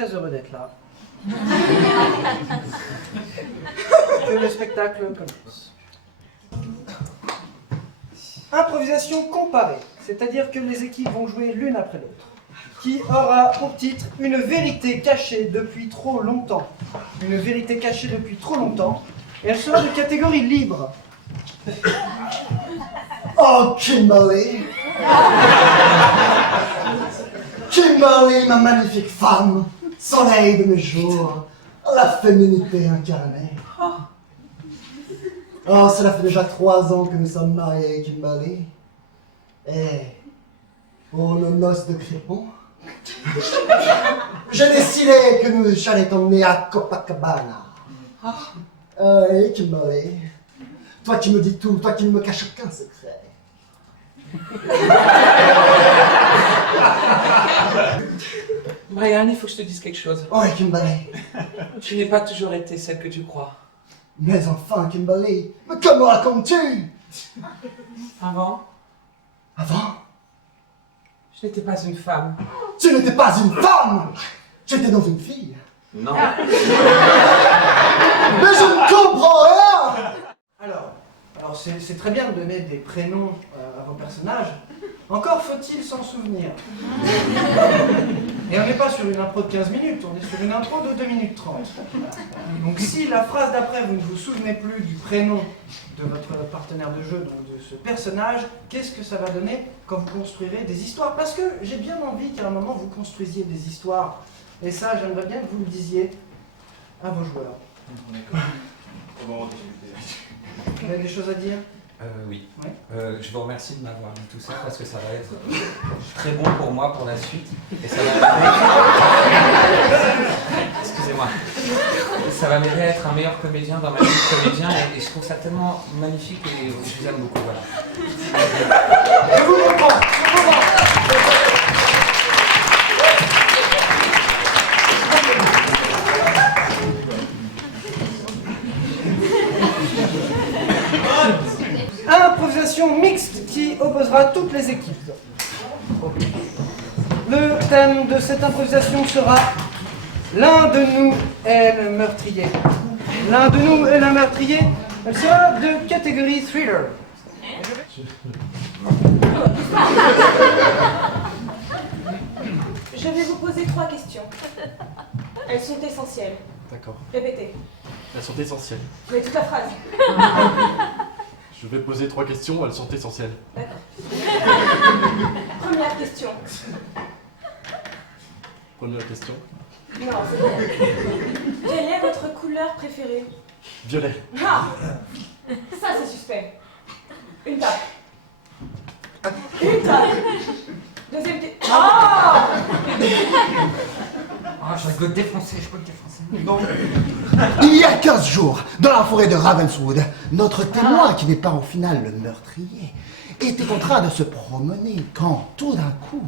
très heureux d'être là. Que le spectacle commence. Improvisation comparée, c'est-à-dire que les équipes vont jouer l'une après l'autre. Qui aura pour titre une vérité cachée depuis trop longtemps. Une vérité cachée depuis trop longtemps. Et elle sera de catégorie libre. Oh, Kimberly! Kimberly, ma magnifique femme, soleil de mes jours, la féminité incarnée. Oh, cela fait déjà 3 ans que nous sommes mariés, Kimberly. Et pour nos noces de crépon, j'ai décidé que nous j'allais t'emmener à Copacabana. Et Kimberly, toi qui me dis tout, toi qui ne me caches aucun secret. Brian, il faut que je te dise quelque chose. Oh, Kimberly. Tu n'es pas toujours été celle que tu crois. Mais enfin, Kimberly, mais comment racontes-tu? Avant, Avant, je n'étais pas une femme. tu n'étais pas une femme! Tu étais donc une fille. Non. Mais je ne comprends rien! Alors c'est très bien de donner des prénoms à vos personnages. Encore faut-il s'en souvenir. Et on n'est pas sur une impro de 15 minutes, on est sur une impro de 2 minutes 30. Donc si la phrase d'après, vous ne vous souvenez plus du prénom de votre partenaire de jeu, donc de ce personnage, qu'est-ce que ça va donner quand vous construirez des histoires? Parce que j'ai bien envie qu'à un moment vous construisiez des histoires. Et ça, j'aimerais bien que vous le disiez à vos joueurs. Vous avez des choses à dire? Oui. Ouais. Je vous remercie de m'avoir dit tout ça parce que ça va être très bon pour moi pour la suite. Et ça va excusez-moi. Ça va m'aider à être un meilleur comédien dans ma vie de comédien et je trouve ça tellement magnifique et je vous aime beaucoup. Voilà. Je vous comprends, je vous comprends. Improvisation mixte qui opposera toutes les équipes. Le thème de cette improvisation sera « L'un de nous est le meurtrier ». L'un de nous est le meurtrier. Elle sera de catégorie thriller. Je vais vous poser 3 questions. Elles sont essentielles. D'accord. Répétez. Elles sont essentielles. Vous avez toute la phrase. Je vais poser 3 questions, elles sont essentielles. D'accord. Première question. Première question. Non, c'est bon. Quelle est votre couleur préférée? Violet. Ah, ça c'est suspect. Une tape. Une tape. Deuxième question. Ah, Je peux te défoncer, je peux te défoncer. Non. Il y a 15 jours, dans la forêt de Ravenswood, notre témoin, qui n'est pas au final le meurtrier, était en train de se promener quand, tout d'un coup...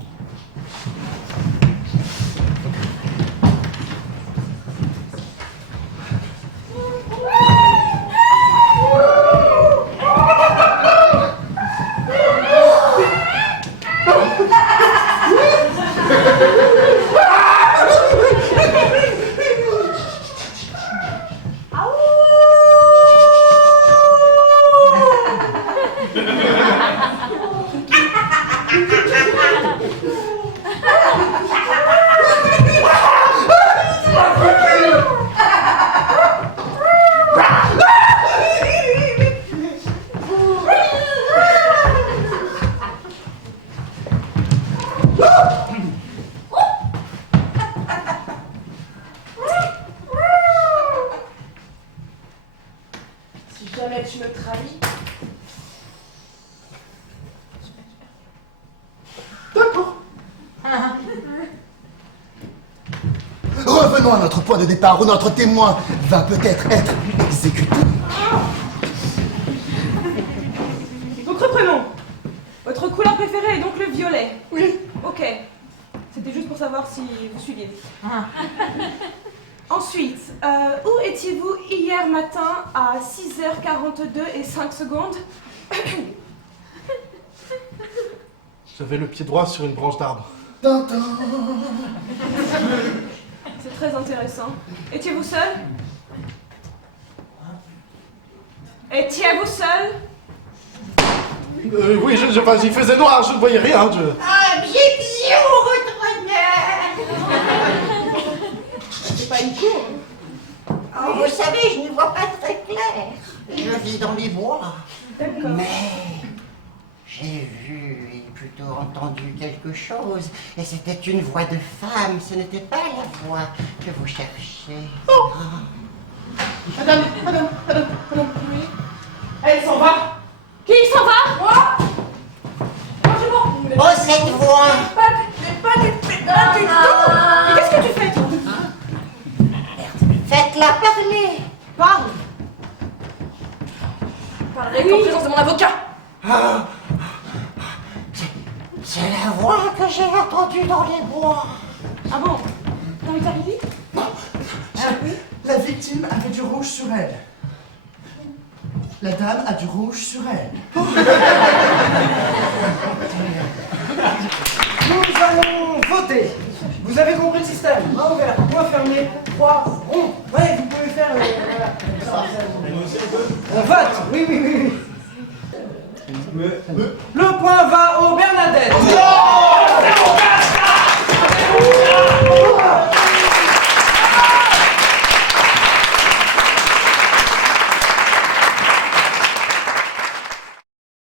si jamais tu me trahis, Revenons à notre point de départ où notre témoin va peut-être être exécuté. donc reprenons. Votre couleur préférée est donc le violet. Oui. Ok. C'était juste pour savoir si vous suiviez. Ensuite, où étiez-vous hier matin à 6h42 et 5 secondes? J'avais le pied droit sur une branche d'arbre. Tintin. C'est très intéressant. Étiez-vous seul? Étiez-vous seul? Oui, enfin, il faisait noir, je ne voyais rien. Objection, votre honneur. C'est pas une cour. Oh, vous savez, je ne vois pas très clair. Je vis dans les bois. D'accord. Mais j'ai vu et plutôt entendu quelque chose. Et c'était une voix de femme. Ce n'était pas la voix que vous cherchez. Madame, oui. Elle s'en va. Qui s'en va? Moi. Oh, cette voix! Pas du tout. Qu'est-ce que tu fais, toi? Faites-la parler! Parle. Parlerai en présence de mon avocat. C'est la voix que j'ai entendue dans les bois. Ah bon? Dans Italie? La victime avait du rouge sur elle. La dame a du rouge sur elle. Nous allons voter. Vous avez compris le système. Main ouverte, poing fermé, 3 ronds. Ouais, vous pouvez faire voilà. On vote. Oui. Le point va